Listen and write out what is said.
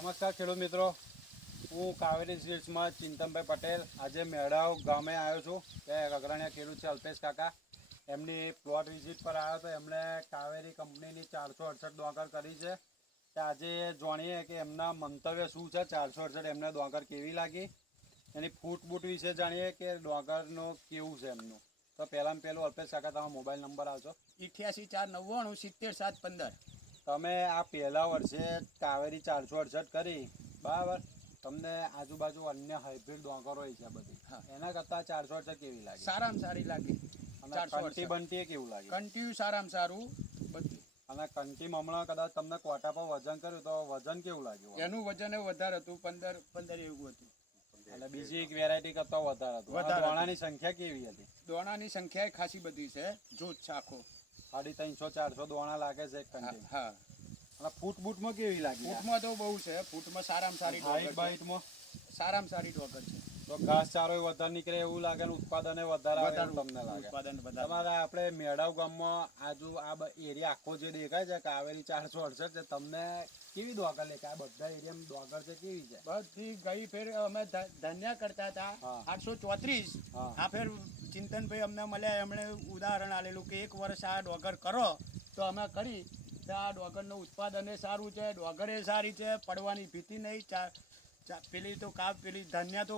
નમસ્કાર ખેડૂત મિત્રો, હું કાવેરી સીડ્સમાં ચિંતનભાઈ પટેલ આજે મેળાવ ગામે આવ્યો છું. કે અગ્રણ્ય ખેડૂત છે અલ્પેશ કાકા, એમની પ્લોટ વિઝિટ પર આવ્યો તો એમણે કાવેરી કંપનીની 468 ડોંગર કરી છે. તો આજે જાણીએ કે એમના મંતવ્ય શું છે. 468 એમને ડોંગર કેવી લાગી, એની ફૂટ બૂટ વિશે જાણીએ કે ડોંગરનું કેવું છે એમનું. તો પહેલાં પહેલું અલ્પેશ કાકા તમારો મોબાઈલ નંબર આવજો. 88 499 70 715. તમે આ પહેલા વર્ષે કાવેરી 468 કરી, બરાબર. તમને આજુબાજુ અન્ય હાઇબ્રિડ ડોંગર હોય છે બધી, હા. એના કરતાં 468 કેવી લાગે? સારામાં સારી લાગે. અને કંટી બંટી કેવું લાગે? કન્ટિન્યુ સારામાં સારું બધું. અને કંટીમાં હમણાં કદાચ તમને કોટા પર વજન કર્યું તો વજન કેવું લાગ્યું? એનું વજન વધારે હતું, 15 એવું હતું. એટલે બીજી એક વેરાયટી કરતા વધારે હતું. અને વધારે દોણાની સંખ્યા કેવી હતી? દોણાની સંખ્યા ખાસી બધી છે, જૂથ છે આખો. 350 400 દોણા લાગે છે એક કંટી. હા, અને ફૂટ બૂટમાં કેવી લાગી? ફૂટમાં તો બહુ છે. ફૂટમાં સારામાં સારી હાઈટ ડોગર છે. બાઈટમાં સારામાં સારી ડોગર છે. તો ઘાસ ચારો વધારે નીકળે એવું લાગે ને ઉત્પાદન વધારે આવે એવું તમને લાગે? ઉત્પાદન વધારે. તમારે આપણે મેળાવ ગામમાં એરિયા આખો જે દેખાય છે કાવેરી 468 છે, તમને કેવી ડોગર લે કે આ બધા એરિયામાં ડોગર છે કેવી છે? બધી ગઈ ફેર અમે ધન્યા કરતા હતા હા. 834. હા. આ ફેર ચિંતનભાઈ અમને મળ્યા, એમણે ઉદાહરણ આલેલું કે એક વર્ષ આ ડોગર કરો તો અમે કરી તો આ ડોગરનું ઉત્પાદન સારું છે, ડોગરે સારી છે, પડવાની ભીતિ નહીં. પેલી તો પેલી ધન્યા તો